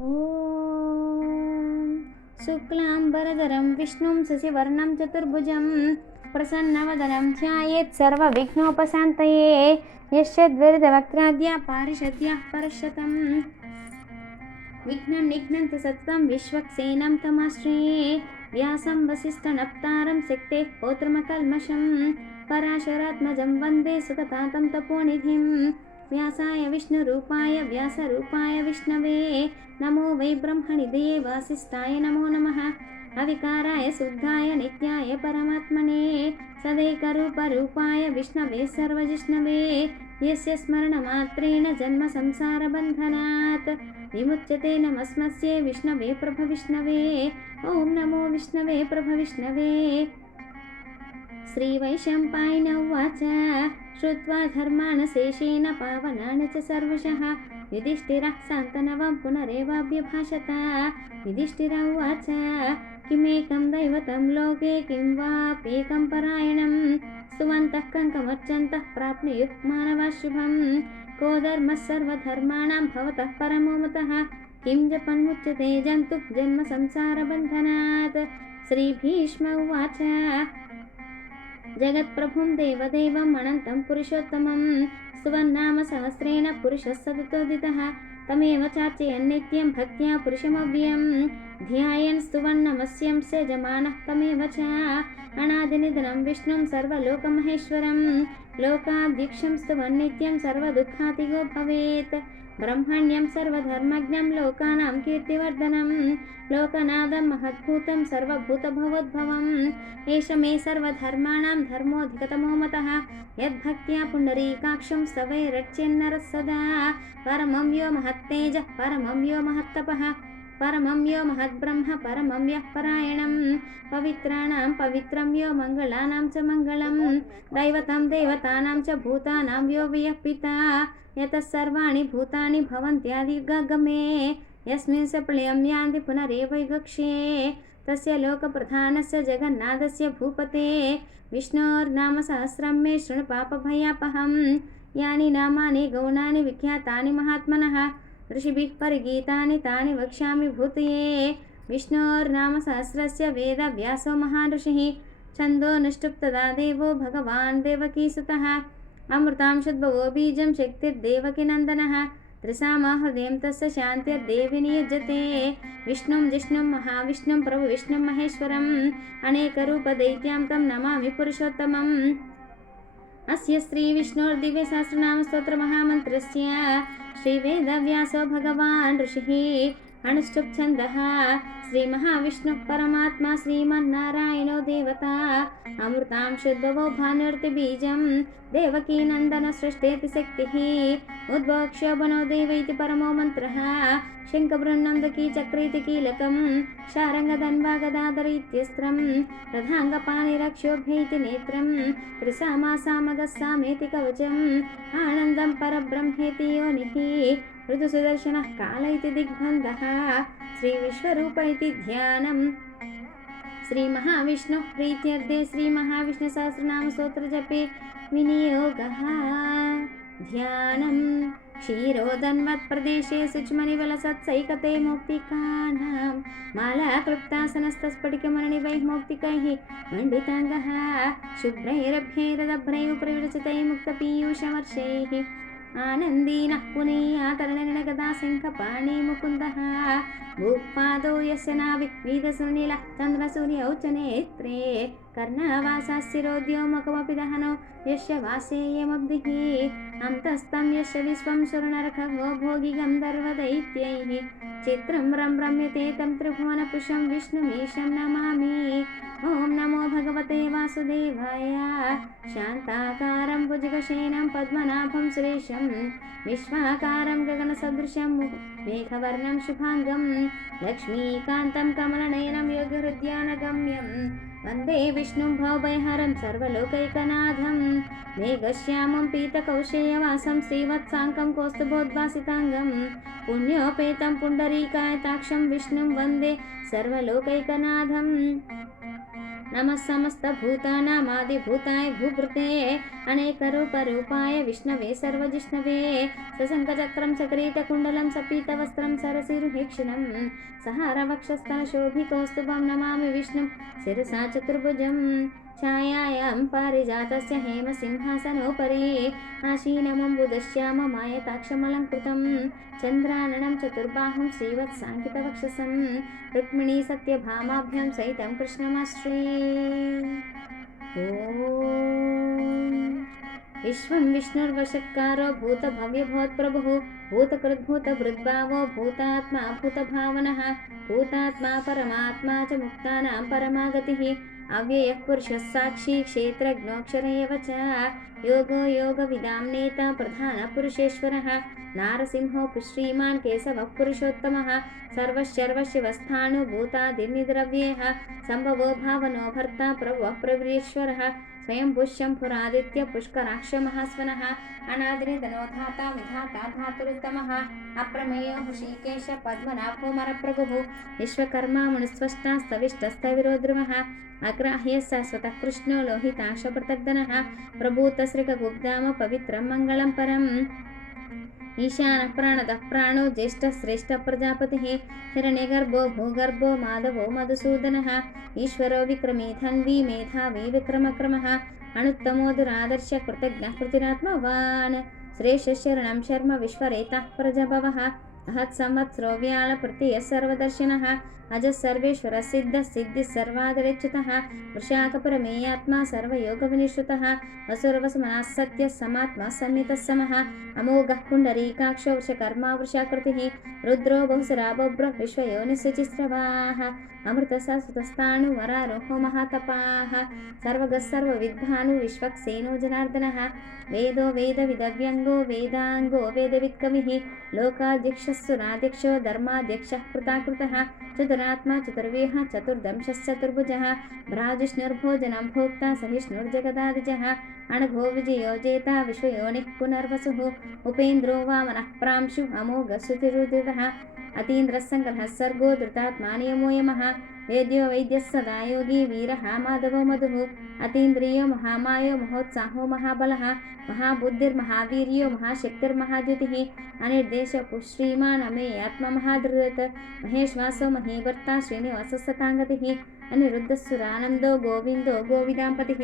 ॐ शुक्लाम्बरधरं विष्णुं शशिवर्णं चतुर्भुजं प्रसन्नवदनं ध्यायेत् सर्वविघ्नोपशान्तये यस्यद्वरितवक्त्राद्या पारिषद्याः परशतं विघ्नं निघ्नन्ति सततं विश्वक्सेनं तमाश्रये व्यासं वसिष्ठनप्तारं शक्तेः पौत्रमकल्मषं पराशरात्मजं वन्दे सुगतातं तपोनिधिं व्यासाय विष्णुरूपाय व्यासरूपाय विष्णवे नमो वै ब्रह्मनिधये वासिष्ठाय नमो नमः अविकाराय शुद्धाय नित्याय परमात्मने सदैकरूपरूपाय विष्णवे सर्वजिष्णवे यस्य स्मरणमात्रेण जन्म संसारबन्धनात् विमुच्यते नमस्मस्य विष्णवे प्रभविष्णवे ॐ नमो विष्णवे प्रभविष्णवे। श्रीवैशम्पायन उवाच श्रुत्वा धर्मान् शेषेण पावनान् च सर्वशः युधिष्ठिरः शान्तनवं पुनरेवाभ्यभाषत। युधिष्ठिर उवाच किमेकं दैवतं लोके किं वाप्येकं परायणं स्तुवन्तः कङ्कमर्चन्तः प्राप्नुयुः मानवाः शुभं को धर्मः सर्वधर्माणां भवतः परमो मतः किं जपन्मुच्यते जन्तुः जन्म संसारबन्धनात्। श्रीभीष्म उवाच जगत्प्रभुं देवदेवम् अनन्तं पुरुषोत्तमं स्तुवन्नाम सहस्रेण पुरुषः सततोदितः तमेव चार्चयन् नित्यं भक्त्या पुरुषमव्ययं ध्यायन् स्तुवन्नमस्यं सेजमानः तमेव च अनादिनिधनं विष्णुं सर्वलोकमहेश्वरं लोकाध्यक्षं स्तुवन् नित्यं सर्वदुःखातिगो भवेत् ब्रह्मण्यं सर्वधर्मज्ञं लोकानां कीर्तिवर्धनं लोकनाथं महद्भूतं सर्वभूतभवोद्भवम् एष मे सर्वधर्माणां धर्मोऽधिकतमो मतः यद्भक्त्या पुण्डरीकाक्षं स्तवैरर्च्यन्नरः सदा परमं यो महत्तेजः परमं यो महत्तपः परमं यो महद्ब्रह्म परमं यः परायणं पवित्राणां पवित्रं यो मङ्गलानां च मङ्गलं दैवतं देवतानां च भूतानां यो वयः पिता यतः सर्वाणि भूतानि भवन्त्यादिगमे यस्मिन् स प्रलयं यान्ति पुनरेवैगक्ष्ये तस्य लोकप्रधानस्य जगन्नाथस्य भूपते विष्णोर्नाम सहस्रं मे शृणु पापभयापहं यानि नामानि गौणानि विख्यातानि महात्मनः ऋषिभिः परिगीतानि तानि वक्ष्यामि भूतये विष्णोर्नाम सहस्रस्य वेदव्यासो महान् ऋषिः छन्दोनुष्टुप् तदा देवो भगवान् देवकीसुतः अमृतांशुद्भवो बीजं शक्तिर्देवकीनन्दनः त्रिसामाहृदयं तस्य शान्तिर्देवि नियुज्यते विष्णुं जिष्णुं महाविष्णुं प्रभुविष्णुं महेश्वरम् अनेकरूपदैत्यां तं नमामि पुरुषोत्तमम् अस्य श्रीविष्णोर्दिव्यसहस्रनामस्तोत्रमहामन्त्रस्य श्रीवेदव्यासो भगवान् ऋषिः अनुष्टुप् छन्दः श्रीमहाविष्णुः परमात्मा श्रीमन्नारायणो देवता अमृतांशुद्भवो भानुर्तिबीजं देवकीनन्दन सृष्टेति शक्तिः उद्भवक्षोभनो देव इति परमो मन्त्रः शङ्खबृन्नन्दकी चक्रेति कीलकं शारङ्गधन्वा इत्यस्त्रं रथाङ्गपाणिरक्षोभ्यैति नेत्रं त्रिसामासामगस्सामेति कवचम् आनन्दं परब्रह्मेति योनिः ऋतुसुदर्शनः काल इति दिग्बन्धः श्रीविश्वरूप इति ध्यानम् श्रीमहाविष्णुः प्रीत्यर्थे श्रीमहाविष्णुसहस्रनामस्तोत्रजपे विनियोगः ध्यानं क्षीरोदन्वत्प्रदेशे शुचिमनिवलसत्सैकते मौक्तिकानां मालाक्लुप्तासनस्तस्फटिकमणिवैः मौक्तिकैः मण्डिताङ्गः शुभ्रैरभ्यैरदभ्रैः प्रविरचितैः मुक्तपीयूषवर्षैः आनन्दीनः पुनीयातरणगदा शङ्खपाणि मुकुन्दः भूपादौ यस्य नाविक्वीदसुनीलः चन्द्रसूर्यौ च नेत्रे कर्णवासास्यरोद्योमकमपि दहनो यस्य वासेयमब्धिः अन्तस्तं यस्य विश्वं सुरनरखगो भोगि गन्धर्वदैत्यैः चित्रं रम्यते तं त्रिभुवनपुषं विष्णुमीशं नमामि ॐ नमो भगवते वासुदेवाय शान्ताकारं भुजगशयनं पद्मनाभं सुरेशं विश्वाकारं गगनसदृशं मेघवर्णं शुभाङ्गं लक्ष्मीकान्तं कमलनयनं योगहृद्यानगम्यं वन्दे विष्णुं भवभयहरं सर्वलोकैकनाथं मेघश्यामं पीतकौशेयवासं श्रीवत्साङ्कं कौस्तुभोद्भासिताङ्गं पुण्योपेतं पुण्डरीकायताक्षं विष्णुं वन्दे सर्वलोकैकनाथं नमः समस्तभूतानामादिभूताय भूभृते अनेकरूपरूपाय विष्णवे सर्वजिष्णवे सशङ्खचक्रं सकिरीटकुण्डलं सपीतवस्त्रं सरसिरुहेक्षिणं सहारवक्षस्थलशोभितोस्तुभं नमामि विष्णुं शिरसा चतुर्भुजं छायायां पारिजातस्य हेमसिंहासनोपरि आसीनमम्बुदश्याममायताक्षमलङ्कृतं चन्द्राननं चतुर्बाहुं श्रीवत्साङ्कितवक्षसं रुक्मिणी सत्यभामाभ्यां सहितं कृष्णमाश्रये। ॐ विश्वं विष्णुर्वषट्कारो भूतभव्यभूत्प्रभुः भूतकृद्भूतभृद्भावो भूतात्मा भूतभावनः भूतात्मा परमात्मा च मुक्तानां परमा गतिः अव्ययः पुरुषः साक्षी क्षेत्रज्ञोऽक्षर एव च योगो योगविदां नेता प्रधानपुरुषेश्वरः नारसिंहोऽपि श्रीमान् केशवः पुरुषोत्तमः सर्वशर्वशिवस्थाणुभूतादिर्निद्रव्येः सम्भवो भावनो भर्ता प्रभवः प्रवीरेश्वरः स्वयंभुः शम्भुरादित्य पुष्कराक्षमहास्वनः अनादिनिधनो धाता विधाता धातुरुत्तमः अप्रमेयो हृषीकेश पद्मनाभोमरप्रभुः विश्वकर्मा मुनिस्वष्टा स्तविष्टस्थविरो ध्रुवः अग्राह्यः शाश्वतः कृष्णो लोहिताक्षपृथग्धनः प्रभूतश्रीकगुब्धाम पवित्रं मङ्गलं परम् ईशानः प्राणदः प्राणो ज्येष्ठः श्रेष्ठः प्रजापतिः हिरण्यगर्भो भूगर्भो माधवो मधुसूदनः ईश्वरो विक्रमी धन्वी मेधावी विक्रमक्रमः अणुत्तमो दुरादर्श कृतज्ञः कृतिरात्मवान् श्रेष्ठशरणं शर्म विश्वरेतः प्रजभवः महत्संवत्सरो व्याळप्रत्ययः सर्वदर्शिनः अजः सर्वेश्वरः सिद्धः सिद्धिः सर्वादरेच्युतः वृषाकपरमेयात्मा सर्वयोगविनिश्रुतः वसुरवसुमनः सत्यः समात्मा संयतः समः अमोघः पुण्डरीकाक्षो वृषकर्मा वृषाकृतिः रुद्रो बहुसुरा बभ्रो विश्वयोनिशुचिस्रवाः अमृतशाश्वतस्थाणुवरारोहो महातपाः सर्वगः सर्वविद्भानु विश्वक्सेनो जनार्दनः वेदो वेदविदव्यङ्गो वेदाङ्गो वेदवित्कविः लोकाध्यक्षस्सुराध्यक्षो धर्माध्यक्षः कृताकृतः चतुरात्मा चतुर्वेह चतुर्दंशश्चतुर्भुजः भ्राजिष्णुर्भोजनं भोक्ता सहिष्णुर्जगदादिजः अणघो विजयो जेता विश्वयोनिः पुनर्वसुः उपेन्द्रो वामनः प्रांशु अमोघश्रुतिरुदितः अतीन्द्रस्सङ्ग्रहः सर्गो धृतात्मा नियमो यमः वेद्यो वैद्यः सदा योगी वीरः माधवो मधुः अतीन्द्रियो महामायो महोत्साहो महाबलः महाबुद्धिर्महावीर्यो महाशक्तिर्महाद्युतिः अनिर्देशः श्रीमान् अमेयात्ममहाधृत महेश्वासो महीभर्ता श्रीनिवासः सताङ्गतिः अनिरुद्धस्सुरानन्दो गोविन्दो गोविदाम्पतिः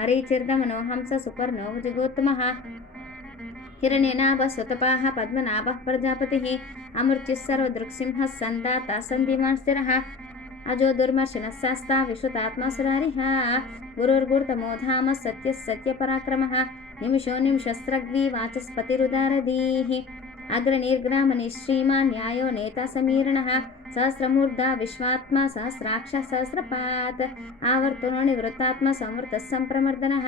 हरिचिर्दमनो हंस सुपर्णो भुजगोत्तमः हिरण्यनाभः स्वतपाः पद्मनाभः प्रजापतिः अमृत्युः सर्वदृक्सिंहः सन्दाता सन्धिमान् स्थिरः अजो दुर्मर्शनः शास्ता विश्वतात्मासुरारिः गुरुर्गुरुतमो धामः सत्यः सत्यपराक्रमः निमिषो निमिषस्रग्वी वाचस्पतिरुदारधीः अग्रनिर्ग्रामनिः श्रीमान् न्यायो नेता समीरणः सहस्रमूर्धा विश्वात्मा सहस्राक्षः सहस्रपात् आवर्तनो निवृत्तात्मा संवृतः सम्प्रमर्दनः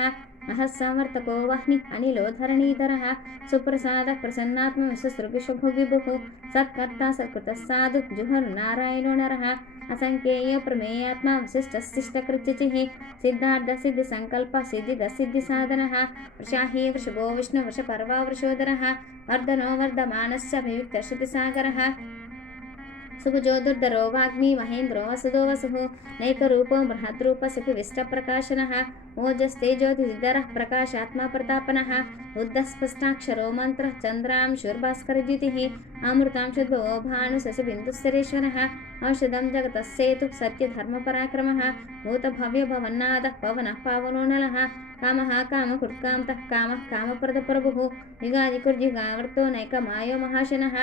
महस्संवर्तको वह्नि अनिलो धरणीधरः सुप्रसादः प्रसन्नात्मा विश्वसृभिशुभुविभुः सत्कर्ता सत्कृतः साधु जुहुर्नारायणो नरः असङ्ख्येयो प्रमेयात्मा विशिष्टशिष्टकृचिः सिद्धार्थसिद्धिसङ्कल्पः सिद्धिदसिद्धिसाधनः वृषाही वृषभो विष्णुवृषपर्वा वृषोदरः वर्धनो वर्धमानस्य अभिव्यक्तश्रुतिसागरः सुभुजो दुर्धरो वाग्मी महेन्द्रो वसुदो वसुः नैकरूपो बृहद्रूपसिभिविष्टप्रकाशनः ओजस्तेजोतिधरः प्रकाशात्मा प्रतापनः बुद्धस्पष्टाक्षरो मन्त्रः चन्द्रांशुर्भास्करद्युतिः अमृतांशुद्भवो भानुशशिबिन्दुस्सरेश्वरः औषधं जगतः सेतुः सत्यधर्मपराक्रमः भूतभव्यभवन्नादः पवनः पावनो नलः कामः कामकृत्कामतः कामः कामप्रदप्रभुः युगादिकुर्युगावर्तो नैकमायो महाशनः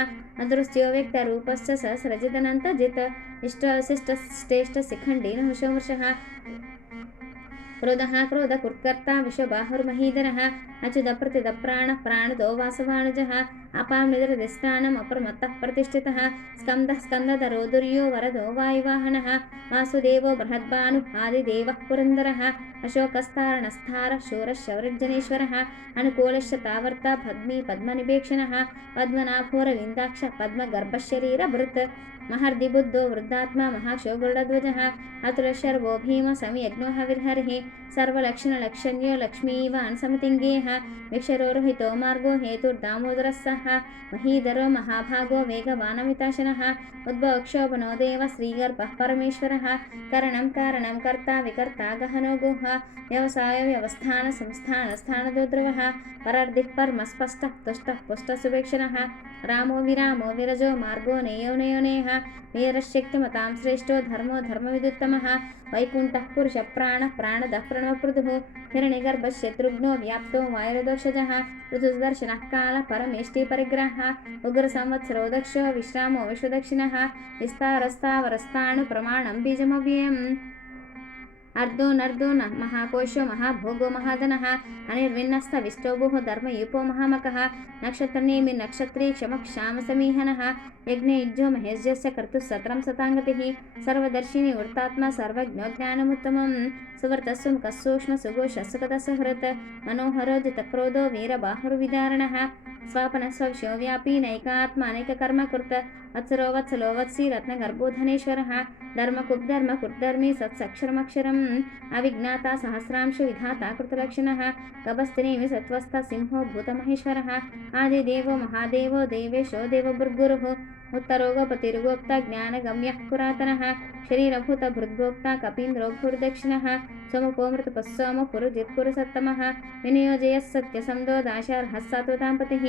अदृश्यो व्यक्तरूपश्च सहस्रजिदनन्तजित् इष्टशिष्टश्रेष्ठशिखण्डीनः हुशवर्षः क्रोधः क्रोधकुर्कर्ता विश्वबाहुर्महीधरः अच्युतप्रतिदप्राणः प्राणदो वासवानुजः अपां निद्रदिष्टानम् अप्रमत्तः प्रतिष्ठितः स्कन्दः स्कन्दधरो दुर्यो वरदो वायुवाहनः वासुदेवो बृहद्भानुः आदिदेवः पुरन्दरः अशोकस्तारणस्थारः शूरः शौर्यजनेश्वरः अनुकूलश्चतावर्ता भद्मी पद्मनिपेक्षणः पद्मनाभोरविन्दाक्ष पद्मगर्भशरीरभृत् महर्दिबुद्धो वृद्धात्मा महाक्षो गरुडध्वजः अतुलशर्वो भीम संयज्ञो हविर्हरिः सर्वलक्षणलक्षण्यो लक्ष्मीवान् समतिङ्गेः विक्षरोहितो मार्गो हेतुर्दामोदरः सः महाबलः महीधरो महाभागो वेगवानमिताशनः उद्भवक्षोभनो देव श्रीगर्भः परमेश्वरः करणं कारणं कर्ता विकर्ता गहनो गुह व्यवसाय व्यवस्थान संस्थान स्थानदोद्रवः परर्दिः परमस्पष्टः तुष्टः पुष्टसुवेक्षणः रामो विरजो मार्गो नेयो नयोनेः वीरशक्तिमतां श्रेष्ठो धर्मो धर्मविदुत्तमः वैकुण्ठः पुरुषप्राणः प्राणदः प्रणवपृथुः हिरण्यगर्भशत्रुघ्नो व्याप्तो वायुरदोषजः ऋतुदर्शनः कालः परमेष्टि परिग्रहः उग्रसंवत्सरो दक्षो विश्रामो विश्वदक्षिणः विस्तारस्तावरस्ताणु प्रमाणं बीजमव्ययम् अर्धो महाकोशो महाभोगो महाधनः अनिर्विन्नस्तविष्टोभुः धर्मयुपो महामकः नक्षत्रनेमि नक्षत्री क्षमक्षामसमीहनः यज्ञयुज्यो महेशस्य कर्तुः सत्रं सताङ्गतिः सर्वदर्शिनी वृत्तात्मा सर्वज्ञो ज्ञानमुत्तमं सुवर्तस्सु मुखसूक्ष्म सुगोषस्सुकतसुहृत् मनोहरो जितक्रोधो वीरबाहुर्विदारणः स्वापनस्वविशो व्यापी नैकात्मानैककर्म कृत वत्सरो वत्सलो वत्सी रत्नगर्भोधनेश्वरः धर्मकुब्धर्मी सत्सक्षरमक्षरम् अविज्ञाता सहस्रांशु विधाता कृतलक्षणः गभस्तिनेमि सत्त्वस्थ सिंहो भूतमहेश्वरः आदिदेवो महादेवो देवेशो देवभृद्गुरुः उत्तरोगपतिर्गोप्ता ज्ञानगम्यः पुरातनः शरीरभूतभृद्भोक्ता कपीन्द्रो भूर्दक्षिणः सोमकोमृतपस्सोमो पुरुजित्पुरुसत्तमः विनियोजयः सत्यसन्धो दाशार्हः सात्वताम्पतिः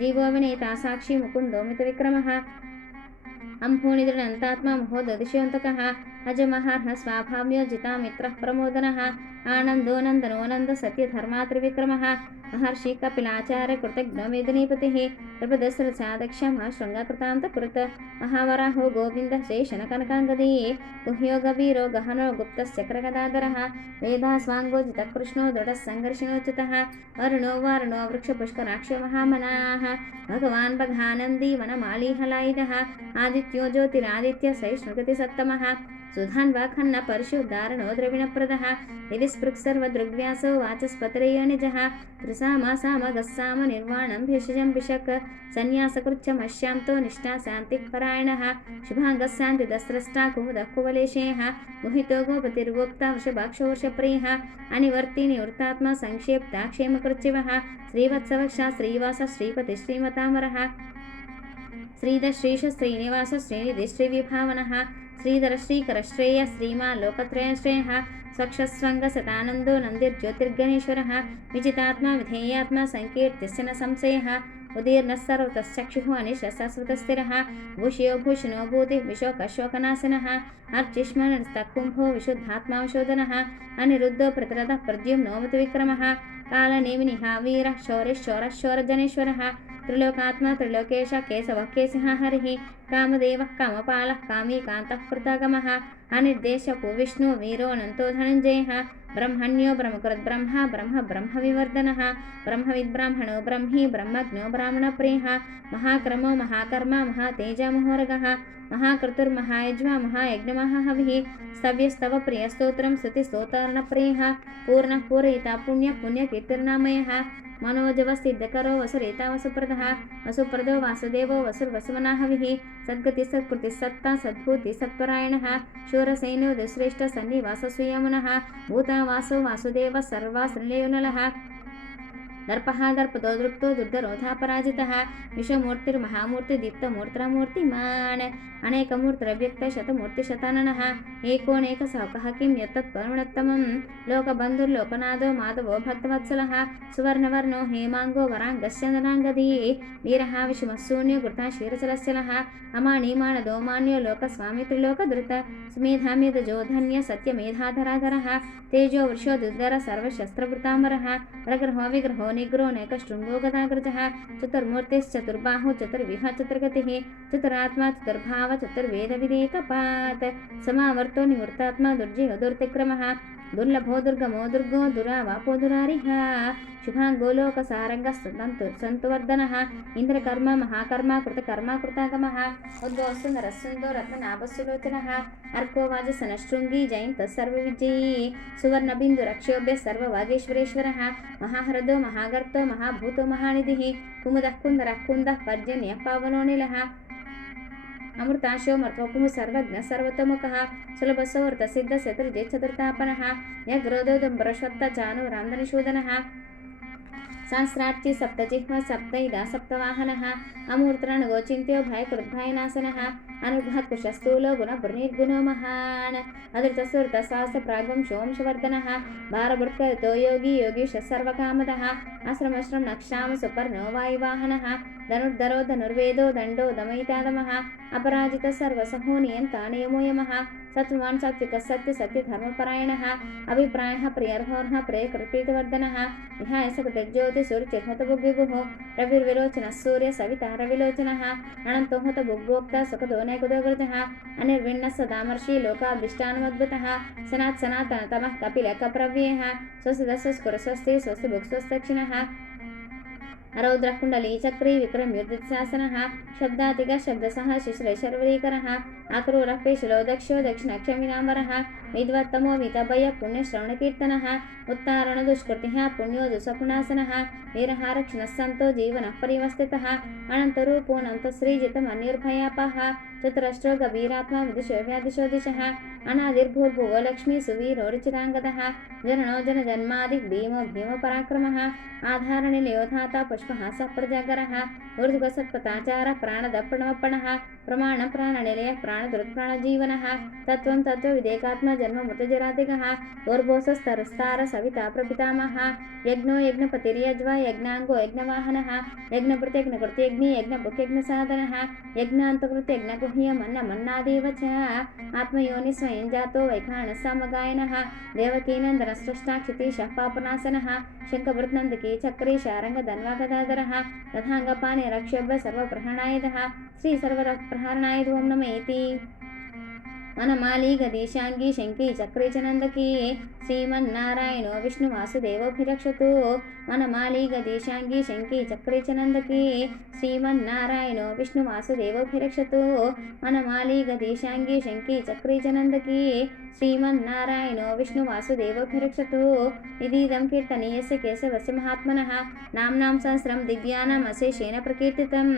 जीवो विनीता साक्षी मुकुन्दो मितविक्रमः अंभूनिदृढन्तात्मा महोदधिशोऽन्तकः अजमहार्ह स्वाभाव्यो जितामित्रः प्रमोदनः आनन्दो नन्दनोनन्द सत्यधर्मात्रिविक्रमः महर्षि कपिलाचार्य कृतज्ञो मेदिनीपतिः प्रभदस्रसादक्षमः शृङ्गकृतान्तकृत महावराहो गोविन्दः शेषनकनकाङ्गदी गुह्यो गवीरो गहनो गुप्तस्य क्रगदाधरः वेदास्वाङ्गो जितकृष्णो दृढः सङ्घर्षणोच्युतः वरुणो वारुणो वृक्षपुष्कराक्षो महामनाः भगवान् बघानन्दी वनमालीहलायुधः आदित्यो ज्योतिरादित्य सहिष्णुगतिसत्तमः सुधान्वाखन्न परशुद्धारणो द्रविणप्रदः दिविस्पृक्सर्वदृग्व्यासो वाचस्पतिरेयो निजः त्रिसामासामगस्साम निर्वाणं भेषजं पिशक सन्न्यासकृच्छमश्यान्तो निष्ठा शान्तिः परायणः शुभाङ्गस्सान्तिदस्रष्टा कुमुदः कुवलेशेयः मोहितो गोपतिर्गोप्ता वृषभाक्षो वर्षप्रियः अनिवर्ति निवृत्तात्मा संक्षेप्ता क्षेमकृच्छिवः श्रीवत्सवक्षा श्रीवास श्रीपति श्रीमतामरः श्रीधर श्रीश श्रीनिवास श्रीनिधि श्रीविभावनः श्रीधर श्रीकर श्रेय श्रीमा लोकत्रयश्रेयः स्वक्षस्वङ्गसतानन्दो नन्दिर्ज्योतिर्गणेश्वरः विजितात्मा विधेयात्मा सङ्कीर्त्यस्य न संशयः उदीर्णः सर्वतश्चक्षुः अनिशस्वतस्थिरः भूषयो भूषणो भूतिः विशोकशोकनाशनः अर्चिष्मनस्तकुम्भो विशुद्धात्मा विशोधनः अनिरुद्धो प्रतिरथः प्रद्युम्नोमतु विक्रमः कालनेमिनिः वीरः शौरजनेश्वरः त्रिलोकात्मा त्रिलोकेश केशवः केशिः हरिः कामदेवः कामपालः कामीकान्तः कृतागमः अनिर्देशको विष्णु वीरोऽनन्तो धनञ्जयः ब्रह्मण्यो ब्रह्मकृद्ब्रह्मा ब्रह्मविवर्धनः ब्रह्मविद्ब्राह्मणो ब्रह्मी ब्रह्मज्ञो ब्राह्मणप्रियः महाक्रमो महाकर्मा महातेजमहोरगः महाकृतुर्महायज्वा महायज्ञमहाहविः स्तव्यस्तव प्रियस्तोत्रं स्तुतिस्तोतर्णप्रियः पूर्णः पूरयिता पुण्यकीर्तिर्नामयः मनोजवसिद्धकरो वसुरेता वसुप्रदः वसुप्रदो वासुदेवो वसुर्वसुमनाहविः सद्गतिः सत्कृतिः सत्ता सद्भूतिः सत्परायणः शूरसेनो दुश्रेष्ठ सन्निवाससुयमुनः भूता वासो वासुदेवः सर्वाश्रिलयोनलः दर्पः दर्पतो दृप्तो दुर्धरोधापराजितः विश्वमूर्तिर्महामूर्तिदीप्तमूर्तिरमूर्तिमान् अनेकमूर्तिरव्यक्तशतमूर्तिशताननः एकोनेकसहकः किं यत्तत्परमणोत्तमं लोकबन्धुर्लोकनाथो माधवो भक्तवत्सलः सुवर्णवर्णो हेमाङ्गो वराङ्गश्चन्दनाङ्गदी वीरः विषमशून्यो घृता क्षीरचलस्यलः अमाणीमाणदो मान्यो लोकस्वामी त्रिलोकधृत सुमेधामेधजोधन्य सत्यमेधाधराधरः तेजो वृषो दुर्धर सर्वशस्त्रभृताम्बरः प्रग्रहो विग्रहो निग्रहो नैकशृङ्गो गदाग्रजः चतुर्मूर्तिश्चतुर्बाहु चतुर्विह चतुर्गतिः चतुरात्मा चतुर्भाव चतुर्वेदविदेकपात् समावर्तो निवृत्तात्मा दुर्जिह दुर्तिक्रमः दुर्लभो दुर्गमो दुर्गो दुरावापो दुरारिः शुभाङ्गो लोकसारङ्गस्तुवर्धनः इन्द्रकर्म महाकर्म कृतकर्मागमः उद्भवसुन्दरस्सुन्दो रत्ननाभसुलोचनः अर्को वाजसनशृङ्गी जयन्तः सर्वविजयी सुवर्णबिन्दुरक्षोभ्यः सर्ववागीश्वरेश्वरः महाहृदो महागर्तो महाभूतो महानिधिः कुमुदः कुन्दरः कुन्दः पर्जन्यः पावनोनिलः अमृताशो मर्त्वपुः सर्वज्ञ सर्वतोमुखः सुलभसौहृदसिद्धचतुर्जे चतुर्तापनः यग्रोधोदम्बरश्वत्थचानुरान्दनिषूदनः सहस्रार्थी सप्तजिह्वा सप्तैदा सप्तवाहनः अमूर्तरणगोचिन्त्यो भयकृद्भयनाशनः अनुग्रहत् कुशस्थूलो गुणपुर्निर्गुणो महान् अधृतसुरतस्वास्य प्राग्वंशोंशवर्धनः भारभृत्करितो योगी योगीश सर्वकामदः आश्रमश्रम नक्षाम सुपर्णो वायुवाहनः धनुर्धरो धनुर्वेदो दण्डो दमयितादमः अपराजित सर्वसहो नियन्ता नियमो यमः सत्त्ववान् सात्विकः सत्य सत्यधर्मपरायणः अभिप्रायः प्रियर्होर्ह प्रियकृत्प्रीतिवर्धनः विहाय सकतज्योतिसूर्यचित्मतबुग्विभुः रविर्विलोचनः सूर्य सविता रविलोचनः अनन्तो हत भुग्भोक्ता सुखदो नैकुदोग्रजः अनिर्विण्णः सदामर्षि लोकाभीष्टानमद्भुतः सनात् सनातनतमः कपिलकप्रव्ययः स्वस्ति स्वस्ति स्वस्ति भुक् स्वस्तिक्षिणः रौद्रकुण्डली चक्री विक्रमयुर्दिशासनः शब्दातिक शब्दसः शिश्रेशर्वरीकरः आक्रूरः पेशलो दक्षो दक्षिणक्षमिनाम्बरः विद्वत्तमो वितभय पुण्यश्रवणकीर्तनः उत्तारणदुष्कृतिः पुण्यो दुःसपुनासनः वीरहारक्षणः सन्तो जीवनः परिवस्थितः अनन्तरूपोऽनन्तश्रीजितमनिर्भयापः चतुरष्ट्रो गभीरात्मा विदुषो व्यादिशो दिशः अनादिर्भूर्भुवो लक्ष्मी सुवीरो रुचिराङ्गदः जननो जनजन्मादिक् भीमो भीमपराक्रमः आधारनिलयोधाता पुष्पः सप्रजागरः ऊर्ध्वसत्पथाचारः प्राणदप्रणवपणः प्रमाणं प्राणनिलयः प्राणदुरुत्प्राणजीवनः तत्त्वं तत्त्वविदेकात्मा जन्ममृतजरातिगः ऊर्भोसस्तरुस्तार सविता प्रपितामहः यज्ञो यज्ञपतिर्यज्वा यज्ञाङ्गो यज्ञवाहनः यज्ञप्रत्यग्नकृत्यग्नि यज्ञभुक्यज्ञसाधनः यज्ञान्तकृत्यज्ञगुह्यमन्नमन्नादेव च आत्मयोनि स्वयं जातो वैखानः समगायनः देवकीनन्दनस्रष्टाक्षितीशः पापनाशनः शङ्खभृत्नन्दकी चक्री शारङ्गधन्वागदाधरः तथाङ्गपाणि रक्षोभ्य सर्वप्रहरणायुधः श्री सर्वप्रहरणायुध ओं नमः इति वनमाली गदीशाङ्गी शङ्की चक्रे च नन्दकी श्रीमन्नारायणो विष्णुवासुदेवोऽभिरक्षतु वनमाली गदीशाङ्गी शङ्की चक्रे च नन्दकी श्रीमन्नारायणो विष्णुवासुदेवोऽभिरक्षतु वनमाली गदीशाङ्गी शङ्की चक्रे च नन्दकी श्रीमन्नारायणो विष्णुवासुदेवोऽभिरक्षतु इदीदं कीर्तनीयस्य केशवस्य महात्मनः नाम्नां सहस्रं दिव्यानाम् अशेषेण प्रकीर्तितं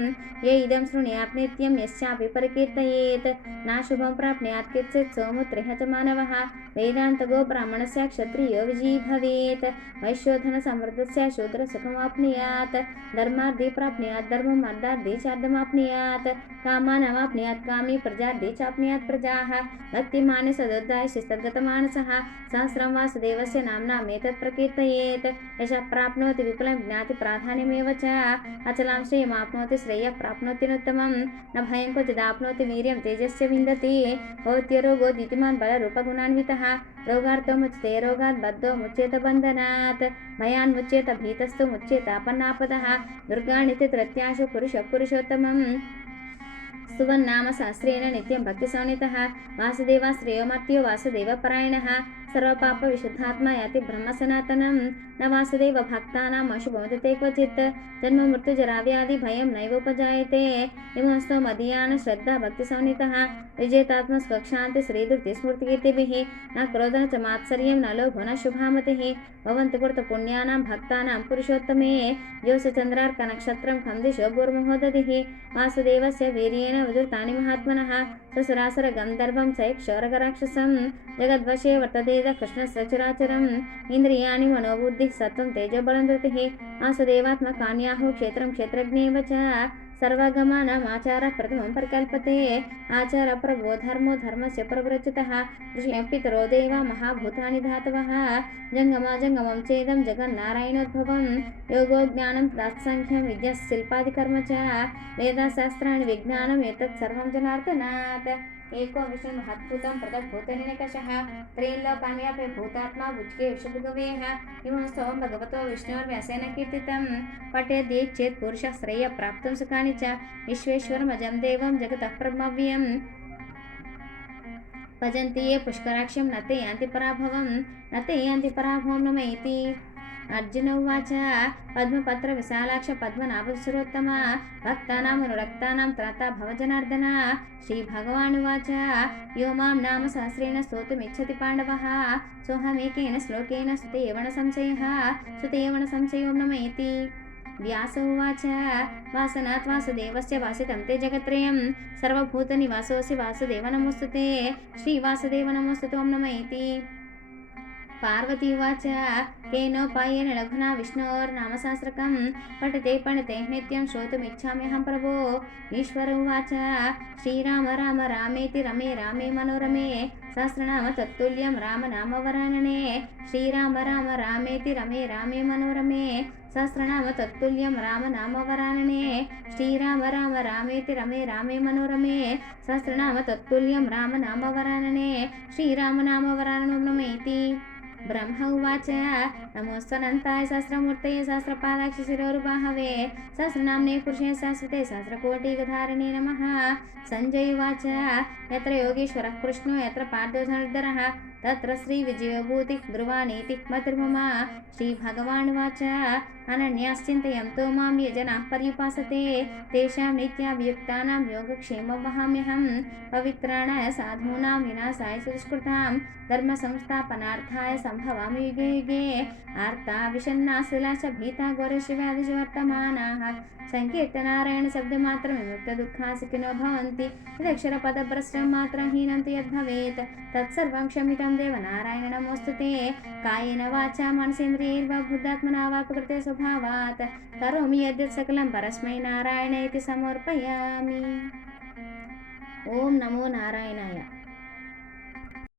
ये इदं शृणुयात् नित्यं यश्चापि परिकीर्तयेत् नाशुभं प्राप्नुयात् किञ्चित् सोमुत्रिह च मानवः वेदान्तगो ब्राह्मणस्य क्षत्रियो विजयी भवेत् वैश्योधनसमृद्धस्य शूद्रसुखमाप्नुयात् धर्मार्धे प्राप्नुयात् धर्मम् अर्धार्धे चार्धमाप्नुयात् कामानवाप्नुयात् कामी प्रजार्धे चाप्नुयात् प्रजाः भक्तिमाने सदोद्धाय शिस्तद्गतमानसः सहस्रं वासुदेवस्य नाम्नाम् एतत् प्रकीर्तयेत् यशः प्राप्नोति विपुलं ज्ञाति प्राधान्यमेव च अचलां श्रेयमाप्नोति श्रेयः प्राप्नोत्यनुत्तमं न भयं क्वचिदाप्नोति वीर्यं तेजस्य विन्दति भवत्यरोगो द्युतिमान् बलरूपगुणान्वितः रोगार्थो मुच्यते रोगात् बद्धो मुच्येत बन्धनात् भयान् मुच्येत भीतस्तु मुच्येतापन्नापदः दुर्गाणिति तृत्याशु पुरुषोत्तमम् स्तुवन्नाम सहस्रेण नित्यं भक्तिसंनितः वासुदेवाश्रेयोमर्त्यो वासुदेवपरायणः सर्वपापविशुद्धात्मा याति ब्रह्मसनातनं न वासुदेव भक्तानाम् अशुभमुदते क्वचित् जन्ममृत्युजराव्याधि भयं नैवोपजायते इमोऽस्तो मदीयान् श्रद्धा भक्तिसंनितः विजेतात्मा स्वक्षान्ति श्रीधृतिस्मृतिकीर्तिभिः न क्रोधन च मात्सर्यं न लोभो न शुभामतिः भवन्तु कृतपुण्यानां भक्तानां पुरुषोत्तमे ज्योतिश्चन्द्रार्कनक्षत्रं खन्दिशो भूर्मुहोदधिः वासुदेवस्य वीर्येण उदृतानि महात्मनः ससुरासुरगन्धर्वं चैक्षोरगराक्षसं जगद्वशे वर्तदेद कृष्णस्य चराचरम् इन्द्रियाणि मनोबुद्धिः सत्त्वं तेजोबलं धृतिः वासुदेवात्मकान्याहुः क्षेत्रं क्षेत्रज्ञेव च सर्वगमानमाचारः प्रथमं परिकल्पते आचारप्रभो धर्मो धर्मस्य प्रवृचितः ऋषिपितरो देवा महाभूतानि धातवः जङ्गमं चेदं जगन्नारायणोद्भवं योगो ज्ञानं तत्सङ्ख्यं विद्या शिल्पादिकर्म च वेदशास्त्राणि विज्ञानम् एतत् सर्वं जनार्दनात् एको विष्णुमहद्भुतं पृथग्भूतनिकषः त्रैलोकान्यापि भूतात्मा भुज्गे विषभुगवेह इमोऽस्त्वं भगवतो विष्णोर्व्यासेन कीर्तितं पठेद्येच्छेत् पुरुषः श्रेयः प्राप्तुं सुखानि च विश्वेश्वरमजं देवं जगतः प्रमव्यं भजन्ति ये पुष्कराक्षं न ते यान्ति पराभवं नम इति अर्जुन उवाच पद्मपत्र विशालाक्ष पद्मनाभसुरोत्तम भक्तानामनुरक्तानां त्राता भवजनार्दन श्रीभगवानुवाच यो मां नाम सहस्रेण स्तोतुमिच्छति पाण्डवः सोऽहमेकेन श्लोकेन सुतेवण संशयो नम इति व्यास उवाच वासनात् वासुदेवस्य वासितं ते जगत्त्रयं सर्वभूतनिवासोऽसि वासुदेव नमोऽस्तुते श्रीवासुदेव नमोऽस्तुते ओं नम इति पार्वती उवाच केनोपायेन लघुना विष्णोर्नामसहस्रकं पठते पठते नित्यं श्रोतुमिच्छाम्यहं प्रभो। ईश्वर उवाच श्रीराम राम रामेति रमे रामे मनोरमे सहस्रनाम तत्तुल्यं राम नाम वरानने। श्रीराम राम रामेति रमे रामे मनोरमे सहस्रनाम तत्तुल्यं राम नाम वरानने। श्रीराम राम रामेति रमे रामे मनोरमे सहस्रनाम तत्तुल्यं राम नाम वरानने। श्रीराम नाम वराननो ब्रह्मेति। ब्रह्म उवाच नमोऽस्त्वनन्ताय सहस्रमूर्तये सहस्रपादाक्ष शिरोरुबाहवे सहस्रनाम्ने पुरुषे सहस्रते सहस्रकोटिगधारिणे नमः। संजय उवाच यत्र योगेश्वरः कृष्णो यत्र पार्थो धनुर्धरः तत्र श्रीविजयोभूतिः ध्रुवानीति मतिर्मम। श्रीभगवानुवाच अनन्याश्चिन्तयन्तो मां ये जनाः पर्युपासते तेषां नित्याभियुक्तानां योगक्षेमं वहाम्यहं। पवित्राणाय साधूनां विनाशाय सुदुष्कृतां धर्मसंस्थापनार्थाय सम्भवामि युगे युगे। आर्ता विषन्नाशिला च भीता घोरशिव्याधिषु वर्तमानाः संकीर्तनारायण शब्दमात्रं विमुक्तदुःखा सुखिनो भवन्ति। यदक्षरपदभ्रष्टं मात्रहीनं तु यद्भवेत् तत्सर्वं क्षमितं देवनारायण नमोऽस्तुते। कायेन वाचा मनसेन्द्रियैर्वा बुद्धात्मना वा प्रकृते स्वभावात् करोमि यद्यत् सकलं परस्मै नारायण इति समर्पयामि। ओम नमो नारायणाय।